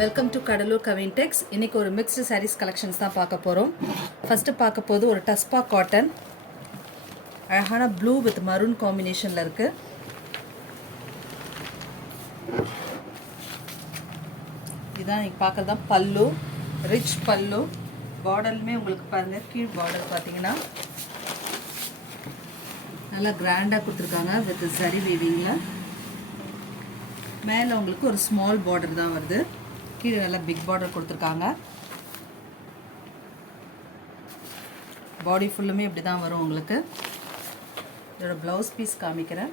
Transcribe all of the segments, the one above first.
Welcome to Cuddalore கவின்டெக்ஸ் இன்றைக்கி ஒரு mixed saris collections தான் பார்க்க போகிறோம் ஃபஸ்ட்டு பார்க்க போது ஒரு டஸ்பா காட்டன் அழகான ப்ளூ வித் மரூன் காம்பினேஷனில் இருக்குது இதுதான் நீங்கள் பார்க்குறது தான் பல்லு. ரிச் பல்லு. பார்டருமே உங்களுக்கு பாருங்கள் கீழ் பார்டர் பார்த்தீங்கன்னா. நல்லா கிராண்டாக கொடுத்துருக்காங்க வித் சரி வீவிங்கில் மேலே உங்களுக்கு ஒரு ஸ்மால் பார்டர் தான் வருது. கீழே நல்லா பிக் பார்டர் கொடுத்துருக்காங்க. பாடி ஃபுல்லுமே இப்படி தான் வரும் உங்களுக்கு. இதோட ப்ளவுஸ் பீஸ் காமிக்கிறேன்.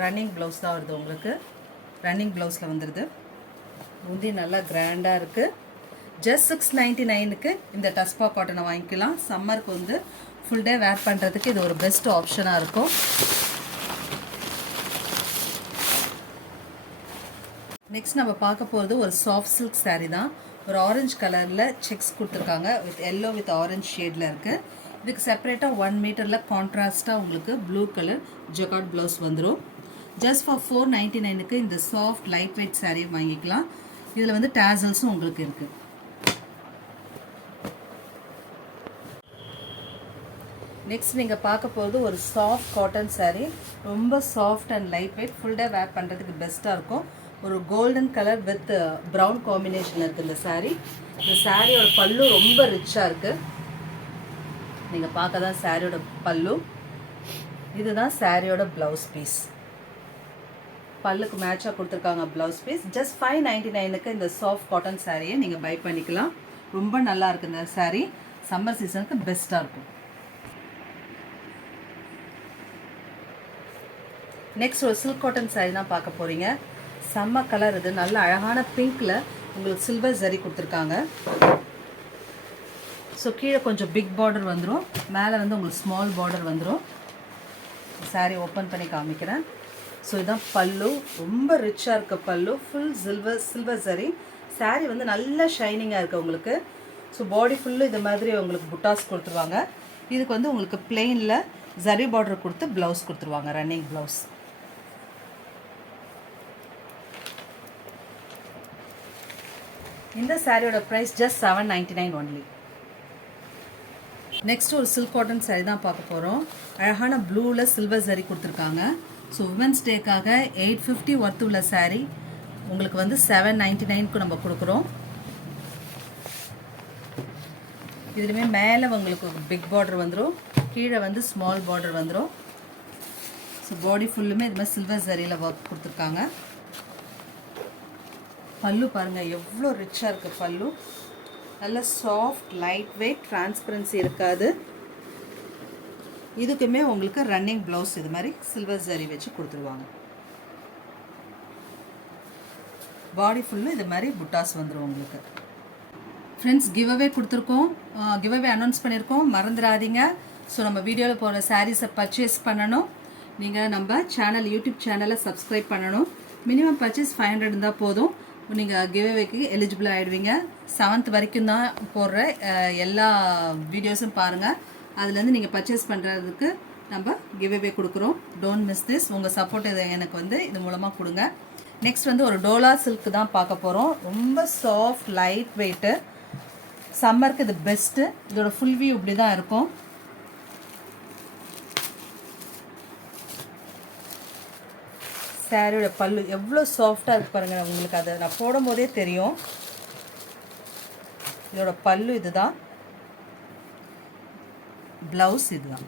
ரன்னிங் ப்ளவுஸ் தான் வருது உங்களுக்கு. ரன்னிங் ப்ளவுஸில் வந்துடுது முந்தி நல்லா கிராண்டாக இருக்குது ஜஸ்ட் சிக்ஸ் நைன்ட்டி நைனுக்கு இந்த டஸ்பா காட்டனை வாங்கிக்கலாம். சம்மருக்கு வந்து ஃபுல் டே வேர் பண்ணுறதுக்கு இது ஒரு பெஸ்ட் ஆப்ஷனாக இருக்கும். நெக்ஸ்ட் நம்ம பார்க்க போகிறது ஒரு சாஃப்ட் சில்க் saree தான். ஒரு ஆரஞ்சு கலரில் செக்ஸ் கொடுத்துருக்காங்க. வித் எல்லோ வித் ஆரஞ்ச் ஷேடில் இருக்குது இதுக்கு செப்பரேட்டாக ஒன் மீட்டரில் கான்ட்ராஸ்ட்டாக உங்களுக்கு ப்ளூ கலர் ஜொகாட் ப்ளவுஸ் வந்துடும் ஜஸ்ட் ஃபார் ஃபோர் நைன்ட்டி நைனுக்கு இந்த சாஃப்ட் லைட் வெயிட் சாரியை வாங்கிக்கலாம். இதில் வந்து டேசல்ஸும் உங்களுக்கு இருக்குது நெக்ஸ்ட் நீங்கள் பார்க்க போகிறது ஒரு சாஃப்ட் காட்டன் சாரீ ரொம்ப soft and light weight full day wear பண்ணுறதுக்கு பெஸ்ட்டாக இருக்கும். ஒரு golden colour with brown combination இருக்குது இந்த சாரீ இந்த சாரியோட பல்லு ரொம்ப ரிச்சாக இருக்குது நீங்கள் பார்க்க தான் சாரியோட பல்லு. இதுதான் சாரியோட ப்ளவுஸ் பீஸ் பல்லுக்கு மேட்சாக கொடுத்துருக்காங்க blouse piece just five ninety நைனுக்கு இந்த சாஃப்ட் காட்டன் சாரியை நீங்கள் பை பண்ணிக்கலாம். ரொம்ப நல்லா இருக்குது இந்த சாரீ சம்மர் சீசனுக்கு பெஸ்ட்டாக இருக்கும். நெக்ஸ்ட் ஒரு சில்க் காட்டன் சாரீ தான் பார்க்க போகிறீங்க செம்ம கலர் இது. நல்ல அழகான பிங்க்கில் உங்களுக்கு சில்வர் ஜரி கொடுத்துருக்காங்க. ஸோ கீழே கொஞ்சம் பிக் பார்டர் வந்துடும் மேலே வந்து உங்களுக்கு ஸ்மால் பார்டர் வந்துடும் saree ஓப்பன் பண்ணி காமிக்கிறேன். ஸோ இதுதான் பல்லு. ரொம்ப ரிச்சாக இருக்க பல்லு. ஃபுல் சில்வர் சில்வர் சரி saree வந்து நல்லா ஷைனிங்காக இருக்குது உங்களுக்கு. ஸோ பாடி ஃபுல்லு இது மாதிரி உங்களுக்கு புட்டாஸ் கொடுத்துருவாங்க. இதுக்கு வந்து உங்களுக்கு பிளெயினில் ஜரி பார்டர் கொடுத்து ப்ளவுஸ் கொடுத்துருவாங்க. ரன்னிங் ப்ளவுஸ் இந்த சாரியோட price just seven ninety nine only next ஒரு சில்க் காட்டன் சாரி தான் பார்க்க போகிறோம் அழகான ப்ளூவில் சில்வர் சாரி கொடுத்துருக்காங்க. ஸோ உமன்ஸ் டேக்காக எயிட் ஃபிஃப்டி ஒர்த் உள்ள சாரி உங்களுக்கு வந்து செவன் நைன்டி நைனுக்கு நம்ம கொடுக்குறோம். இதுலேயுமே மேலே உங்களுக்கு பிக் பார்டர் வந்துடும் கீழே வந்து ஸ்மால் பார்டர் வந்துடும் ஸோ பாடி ஃபுல்லுமே இது மாதிரி சில்வர் சரியில் ஒர்க் கொடுத்துருக்காங்க. பல்லு பாருங்கள் எவ்வளோ ரிச்சாக இருக்குது பல்லு. நல்ல சாஃப்ட் லைட் வெயிட் டிரான்ஸ்பரன்சி இருக்காது. இதுக்குமே உங்களுக்கு ரன்னிங் ப்ளவுஸ் இது மாதிரி சில்வர் ஜரி வச்சு கொடுத்துருவாங்க. பாடி ஃபுல்லு இது மாதிரி புட்டாஸ் வந்துடும் உங்களுக்கு. ஃப்ரெண்ட்ஸ் கிவ் அவே கொடுத்துருக்கோம். கிவ் அவே அனௌன்ஸ் பண்ணியிருக்கோம் மறந்துடாதீங்க. ஸோ நம்ம வீடியோவில் போகிற சாரீஸை பர்ச்சேஸ் பண்ணணும். நீங்கள் நம்ம சேனல் யூடியூப் சேனலை சப்ஸ்கிரைப் பண்ணணும். மினிமம் பர்ச்சேஸ் ஃபைவ் ஹண்ட்ரட் இருந்தால் போதும். நீங்கள் கிவ்அவேக்கு எலிஜிபிள் ஆகிடுவீங்க செவன்த் வரைக்கும் தான் போடுற எல்லா வீடியோஸும் பாருங்கள் அதுலேருந்து நீங்கள் பர்ச்சேஸ் பண்ணுறதுக்கு நம்ம கிவ் அவே கொடுக்குறோம். டோன்ட் மிஸ் திஸ் உங்கள் சப்போர்ட் இதை எனக்கு வந்து இது மூலமாக கொடுங்க. நெக்ஸ்ட் வந்து ஒரு டோலா சில்க் தான் பார்க்க போகிறோம் ரொம்ப சாஃப்ட் லைட் வெயிட்டு சம்மருக்கு இது பெஸ்ட்டு இதோட ஃபுல் வியூ இப்படி தான் இருக்கும். சாரியோட பல்லு எவ்வளோ சாஃப்டாக இருக்கு பாருங்க. உங்களுக்கு அதை நான் போடும்போதே தெரியும். இதோட பல்லு இதுதான். ப்ளவுஸ் இதுதான்.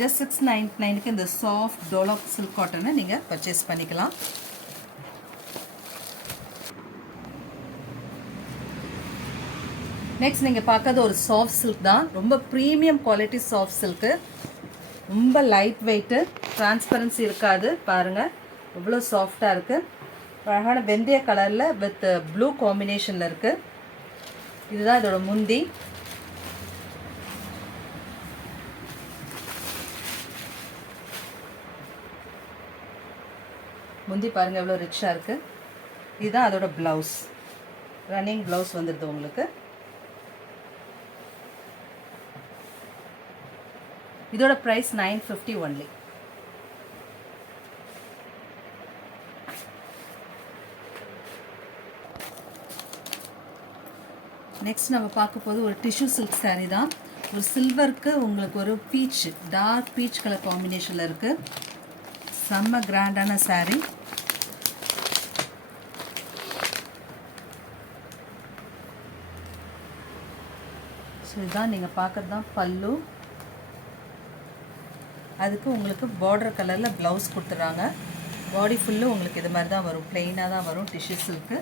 ஜஸ்ட் சிக்ஸ் நைன் நைனுக்கு இந்த சாஃப்ட் டோலாக் சில்க் காட்டனை நீங்கள் பர்ச்சேஸ் பண்ணிக்கலாம். நெக்ஸ்ட் நீங்கள் பார்க்கறது ஒரு சாஃப்ட் சில்க் தான். ரொம்ப ப்ரீமியம் குவாலிட்டி சாஃப்ட் சில்க்கு ரொம்ப லைட் வெயிட்டு டிரான்ஸ்பரன்சி இருக்காது. பாருங்கள் எவ்வளோ சாஃப்டாக இருக்குது அழகான வெந்தய கலரில் வித் ப்ளூ காம்பினேஷனில் இருக்குது இதுதான் இதோட முந்தி. முந்தி பாருங்கள் எவ்வளோ ரிச்சாக இருக்குது இதுதான் அதோட ப்ளவுஸ் ரன்னிங் ப்ளவுஸ் வந்துடுது உங்களுக்கு. இதோட price nine fifty only next நம்ம பார்க்க போது ஒரு டிஷ்யூ சில்க் saree தான். ஒரு சில்வருக்கு உங்களுக்கு ஒரு பீச் டார்க் பீச் கலர் காம்பினேஷனில் இருக்குது செம்ம கிராண்டான saree. ஸோ இதுதான் நீங்கள் பார்க்குறது தான் பல்லு. அதுக்கு உங்களுக்கு பார்டர் கலரில் ப்ளவுஸ் கொடுத்துட்றாங்க. பாடி ஃபுல்லும் உங்களுக்கு இது மாதிரி தான் வரும். ப்ளெயினாக தான் வரும். டிஷ்யூ சில்க்கு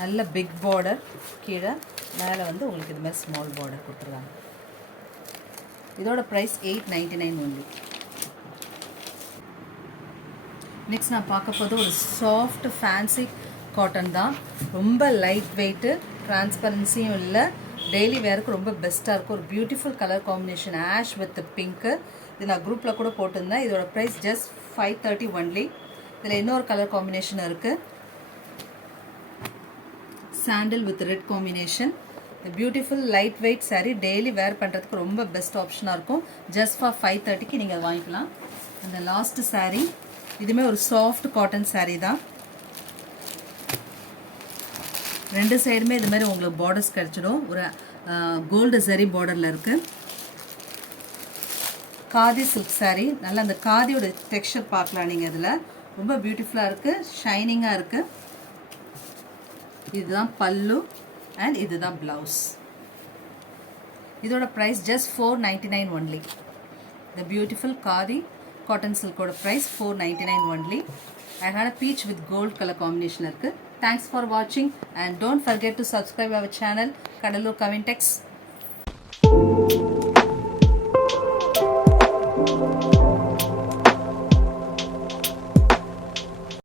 நல்ல பிக் பார்டர் கீழே. மேலே வந்து உங்களுக்கு இது மாதிரி ஸ்மால் பார்டர் கொடுத்துருக்காங்க இதோட price eight ninety nine only next நான் பார்க்க போது ஒரு சாஃப்ட் ஃபேன்சி காட்டன் தான். ரொம்ப லைட் வெயிட்டு டிரான்ஸ்பரன்சியும் இல்லை. டெய்லி வேருக்கு ரொம்ப பெஸ்ட்டாக இருக்கும். ஒரு beautiful colour combination ash with pink இது நான் குரூப்பில் கூட போட்டிருந்தேன். இதோட price just five thirty only இதில் இன்னொரு கலர் காம்பினேஷன் இருக்குது sandal with red combination beautiful light weight sari daily wear பண்ணுறதுக்கு ரொம்ப பெஸ்ட் ஆப்ஷனாக இருக்கும். ஜஸ்ட் ஃபார் ஃபைவ் தேர்ட்டிக்கு நீங்கள் வாங்கிக்கலாம். அந்த லாஸ்ட் சாரீ இதுவுமே ஒரு சாஃப்ட் காட்டன் சாரீ தான். ரெண்டு சைடுமே இது மாதிரி உங்களுக்கு பார்டர்ஸ் கிடச்சிடும். ஒரு கோல்டு சரி பார்டரில் இருக்குது காதி சில்க் saree. நல்லா அந்த காதியோட டெக்ஸ்டர் பார்க்கலாம் நீங்கள் இதில். ரொம்ப பியூட்டிஃபுல்லாக இருக்குது ஷைனிங்காக இருக்குது இதுதான் பல்லு அண்ட் இதுதான் ப்ளவுஸ் இதோட price just four ninety nine only the beautiful khadi. Cotton சில்கோட price four ninety nine only அழகான peach with gold colour combination இருக்குது தேங்க்ஸ் ஃபார் வாட்சிங் and don't forget to subscribe our channel Cuddalore Kavintex